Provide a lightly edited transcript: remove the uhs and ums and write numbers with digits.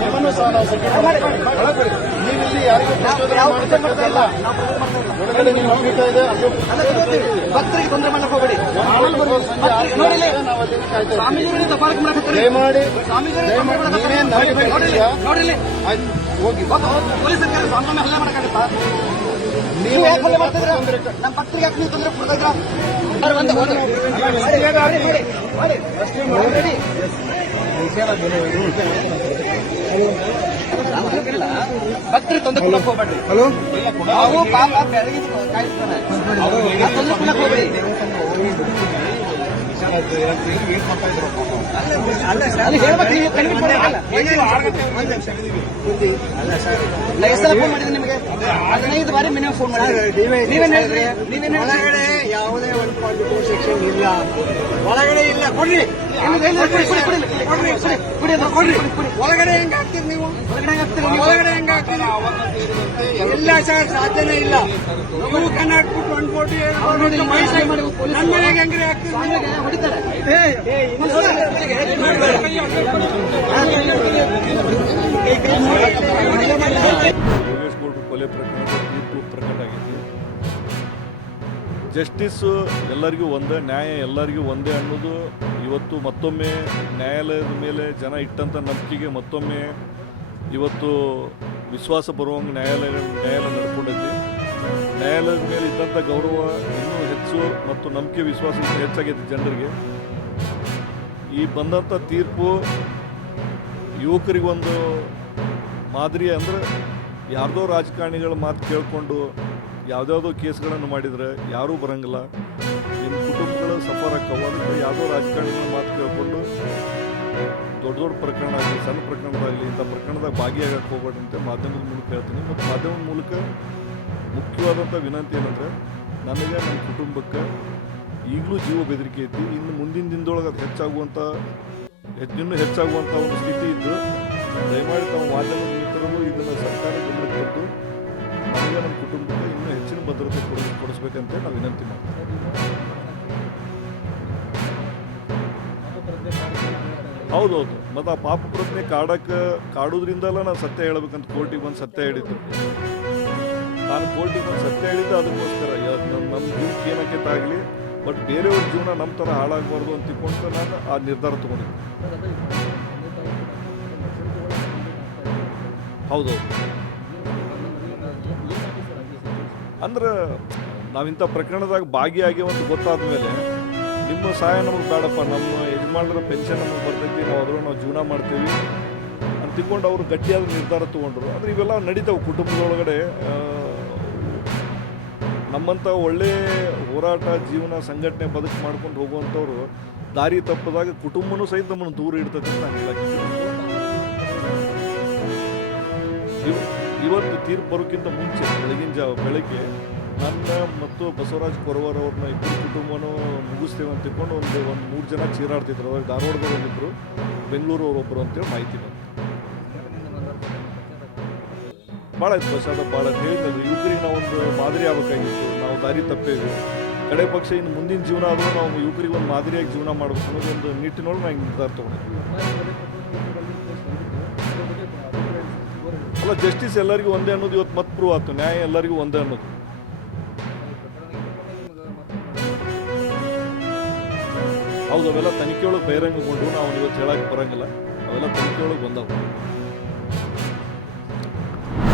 ನಿಮ್ಮನ್ನು ಸಹ ನಾವು ನೀವಿಲ್ಲಿ ಯಾರಿಗೂ ಒಳಗಡೆ ನೀವು ಹೋಗ್ಬೇಕಾಗಿದೆ ಭಕ್ತರಿಗೆ ತೊಂದರೆ ಮಾಡಕ್ಕೆ ಹೋಗಬೇಡಿ. ದಯಮಾಡಿ ಹೋಗಿ ಪೊಲೀಸರ ಸ್ವಾಮಿ ಹಲ್ಲೆ ಮಾಡಕ್ಕಾಗತ್ತಾ? ನೀವು ಯಾಕೆ ಹಲ್ಲೆ ಮಾಡ್ತಿದ್ರ? ನಮ್ಮ ಭಕ್ತರಿಗೆ ಯಾಕೆ ನೀವು ತೊಂದರೆ ಕೊಡ್ತಾ ಇದ್ರ? ಭಕ್ತರಿಗೆ ತೊಂದರೆ ಕೊಡಕ್ಕೆ ಹೋಗ್ಬೇಡ್ರಿ. ನಾವು ಪಾಪ ಬೆಳಗ್ಗೆ ಕಾಯಿಸ್ತಾನೆ ತೊಂದರೆ ಕೊಡಕ್ಕೆ ಹೋಗ್ಬೇಡಿ. ಫೋನ್ ಮಾಡಿದ್ರೆ ನಿಮಗೆ 15 ಬಾರಿ ಮಿನಿಮಮ್ ಫೋನ್ ಮಾಡಿದ್ರಿ. ನೀವೇನ್ ಹೇಳಿದ್ರಿ? ಒಳಗಡೆ ಯಾವುದೇ 1.2 ಸೆಕ್ಷನ್ ಇಲ್ಲ, ಒಳಗಡೆ ಇಲ್ಲ. ಕೊಡ್ರಿ ಒಳಗಡೆ ಹೆಂಗ ಹಾಕ್ತೀರಿ ನೀವು? ಒಳಗಡೆ ಹೆಂಗ ಹಾಕ್ತೀರಿ? ಇಲ್ಲ ಸರ್, ಸಾಧ್ಯನೇ ಇಲ್ಲ. ನೀವು ಕನ್ನಡಬಿಟ್ಟು 140 ನನ್ನ ಮನೆಗೆ ಹೆಂಗ್ರಿ ಹಾಕ್ತೀರಿ? ಹೊಡಿತಾರೆ. ಯೋಗೇಶ್ ಗೌಡ್ರು ಕೊಲೆ ಪ್ರಕರಣದ ತೀರ್ಪು ಪ್ರಕಟ ಆಗೈತಿ. ಜಸ್ಟಿಸ್ ಎಲ್ಲರಿಗೂ ಒಂದೇ, ನ್ಯಾಯ ಎಲ್ಲರಿಗೂ ಒಂದೇ ಅನ್ನೋದು ಇವತ್ತು ಮತ್ತೊಮ್ಮೆ ನ್ಯಾಯಾಲಯದ ಮೇಲೆ ಜನ ಇಟ್ಟಂಥ ನಂಬಿಕೆಗೆ ಮತ್ತೊಮ್ಮೆ ಇವತ್ತು ವಿಶ್ವಾಸ ಬರುವಂಗೆ ನ್ಯಾಯಾಲಯ ನಡ್ಕೊಂಡೈತಿ. ನ್ಯಾಯಾಲಯದ ಮೇಲೆ ಇದ್ದಂಥ ಗೌರವ ಇನ್ನೂ ಹೆಚ್ಚು ಮತ್ತು ನಂಬಿಕೆ ವಿಶ್ವಾಸ ಇನ್ನೂ ಹೆಚ್ಚಾಗೈತಿ ಜನರಿಗೆ. ಈ ಬಂದಂಥ ತೀರ್ಪು ಯುವಕರಿಗೊಂದು ಮಾದರಿ. ಅಂದರೆ ಯಾರ್ದೋ ರಾಜಕಾರಣಿಗಳ ಮಾತು ಕೇಳಿಕೊಂಡು ಯಾವುದ್ಯಾವುದೋ ಕೇಸ್ಗಳನ್ನು ಮಾಡಿದರೆ ಯಾರೂ ಬರೋಂಗಿಲ್ಲ, ನಿಮ್ಮ ಕುಟುಂಬಗಳು ಸಫರ್ ಆಗ್ತಾವೆ. ಅದಕ್ಕೆ ಯಾವುದೋ ರಾಜಕಾರಣಿಗಳ ಮಾತು ಕೇಳಿಕೊಂಡು ದೊಡ್ಡ ದೊಡ್ಡ ಪ್ರಕರಣ ಆಗಲಿ, ಸಣ್ಣ ಪ್ರಕರಣದಾಗಲಿ, ಇಂಥ ಪ್ರಕರಣದಾಗ ಭಾಗಿಯಾಗಕ್ಕೆ ಹೋಗ್ಬೇಡಿ ಅಂತ ಮಾಧ್ಯಮದ ಮೂಲಕ ಹೇಳ್ತೀನಿ. ಮತ್ತು ಮಾಧ್ಯಮದ ಮೂಲಕ ಮುಖ್ಯವಾದಂಥ ವಿನಂತಿ ಏನಂದರೆ, ನನಗೆ ನನ್ನ ಕುಟುಂಬಕ್ಕೆ ಈಗಲೂ ಜೀವ ಬೆದರಿಕೆ ಐತಿ. ಇನ್ನು ಮುಂದಿನ ದಿನದೊಳಗೆ ಅದು ಇನ್ನೂ ಹೆಚ್ಚಾಗುವಂಥ ಒಂದು ಸ್ಥಿತಿ ಇದ್ದು ದಯಮಾಡಿ ತಾವು ಮಾಧ್ಯಮದ ಮಿತ್ರರು ಇದನ್ನು ಸರ್ಕಾರ ಗಮನಕ್ಕೆ ತಂದು ನನಗೆ ನಮ್ಮ ಕುಟುಂಬಕ್ಕೆ ಇನ್ನೂ ಹೆಚ್ಚಿನ ಭದ್ರತೆ ಕೊಡಿಸ್ಬೇಕಂತ ನಾವು ವಿನಂತಿ ಮಾಡ್ತೀವಿ. ಹೌದೌದು. ಮತ್ತು ಆ ಪಾಪ ಪ್ರಜ್ಞೆ ಕಾಡೋದ್ರಿಂದಲ್ಲ ನಾನು ಸತ್ಯ ಹೇಳ್ಬೇಕಂತ ಕೋರ್ಟಿಗೆ ಬಂದು ಸತ್ಯ ಹೇಳಿದ್ದು. ನಾನು ಕೋರ್ಟಿಗೆ ಬಂದು ಸತ್ಯ ಹೇಳಿದ್ದು ಅದಕ್ಕೋಸ್ಕರ ನಮ್ಮ ಜೀವಕ್ಕೆ ಏನಕ್ಕೆ ಆಗಲಿ, ಬಟ್ ಬೇರೆಯವ್ರ ಜೀವನ ನಮ್ಮ ಥರ ಹಾಳಾಗಬಾರ್ದು ಅಂತ ತಿಳ್ಕೊಂಡು ನಾನು ಆ ನಿರ್ಧಾರ ತೊಗೊಂಡಿದ್ದೆ. ಹೌದೌದು. ಅಂದ್ರೆ ನಾವಿಂಥ ಪ್ರಕರಣದಾಗ ಭಾಗಿಯಾಗಿ ಒಂದು ಗೊತ್ತಾದ ಮೇಲೆ ನಿಮ್ಮ ಸಹಾಯ ನಮಗೆ ಬೇಡಪ್ಪ, ನಮ್ಮ ಯಜಮಾನರ ಪೆನ್ಷನ್ ನಮಗೆ ಬರ್ತೈತಿ, ನಾವು ಜೀವನ ಮಾಡ್ತೀವಿ ಅಂತ ತಿಳ್ಕೊಂಡು ಅವರು ಗಟ್ಟಿಯಾದ ನಿರ್ಧಾರ ತೊಗೊಂಡ್ರು. ಅಂದರೆ ಇವೆಲ್ಲ ನಡೀತಾವೆ ಕುಟುಂಬದೊಳಗಡೆ. ನಮ್ಮಂಥ ಒಳ್ಳೆ ಹೋರಾಟ ಜೀವನ ಸಂಘಟನೆ ಬದುಕು ಮಾಡ್ಕೊಂಡು ಹೋಗುವಂಥವ್ರು ದಾರಿ ತಪ್ಪದಾಗ ಕುಟುಂಬನೂ ಸಹಿತ ನಮ್ಮನ್ನು ದೂರ ಇಡ್ತದೆ ಅಂತ ನಾನು ಹೇಳಕ್ಕೆ. ಇವತ್ತು ತೀರ್ಪು ಬರೋಕ್ಕಿಂತ ಮುಂಚೆ ಬೆಳಗ್ಗೆ ನನ್ನ ಮತ್ತು ಬಸವರಾಜ್ ಕೊರವರ್ ಅವ್ರನ್ನ ಇಬ್ಬರು ಕುಟುಂಬನೂ ಮುಗಿಸ್ತೇವೆ ಅಂತ ತಿಳ್ಕೊಂಡು ಒಂದು 3 ಜನ ಚೀರಾಡ್ತಿದ್ರು. ಅದ್ರಾಗ ಧಾರವಾಡದವ್ರು ಒಂದಿಬ್ಬರು, ಬೆಂಗಳೂರು ಅವರೊಬ್ಬರು ಅಂತೇಳಿ ಮಾಹಿತಿ ಬಂತು. ಭಾಳ ಆಯ್ತು ಪ್ರಸಾದ, ಭಾಳ ಹೇಳಿದ್ರು ಯುವಕರಿಗೆ ನಾವೊಂದು ಮಾದರಿ ಆಗಬೇಕಾಗಿತ್ತು. ನಾವು ದಾರಿ ತಪ್ಪೇವಿ. ಕಡೆ ಪಕ್ಷ ಇನ್ನು ಮುಂದಿನ ಜೀವನ ಆದರೂ ನಾವು ಯುವಕರಿಗೆ ಒಂದು ಮಾದರಿಯಾಗಿ ಜೀವನ ಮಾಡಬೇಕು ಅನ್ನೋದು ಒಂದು ನಿಟ್ಟಿನೊಳಗೆ ನಾವು ನಿರ್ಧಾರ ತೊಗೊಂಡಿದ್ವಿ. ಅಲ್ಲ, ಜಸ್ಟಿಸ್ ಎಲ್ಲರಿಗೂ ಒಂದೇ ಅನ್ನೋದು ಇವತ್ತು ಮತ್ತೆ ಪ್ರೂವ್ ಆಯ್ತು. ನ್ಯಾಯ ಎಲ್ಲರಿಗೂ ಒಂದೇ ಅನ್ನೋದು. ಹೌದು, ಅವೆಲ್ಲ ತನಿಖೆ ಒಳಗೆ ಬಹಿರಂಗಗೊಂಡು ನಾವು ಇವತ್ತು ಹೇಳಕ್ಕೆ ಬರೋಂಗಿಲ್ಲ. ಅವೆಲ್ಲ ತನಿಖೆ ಒಳಗೆ ಬಂದವು.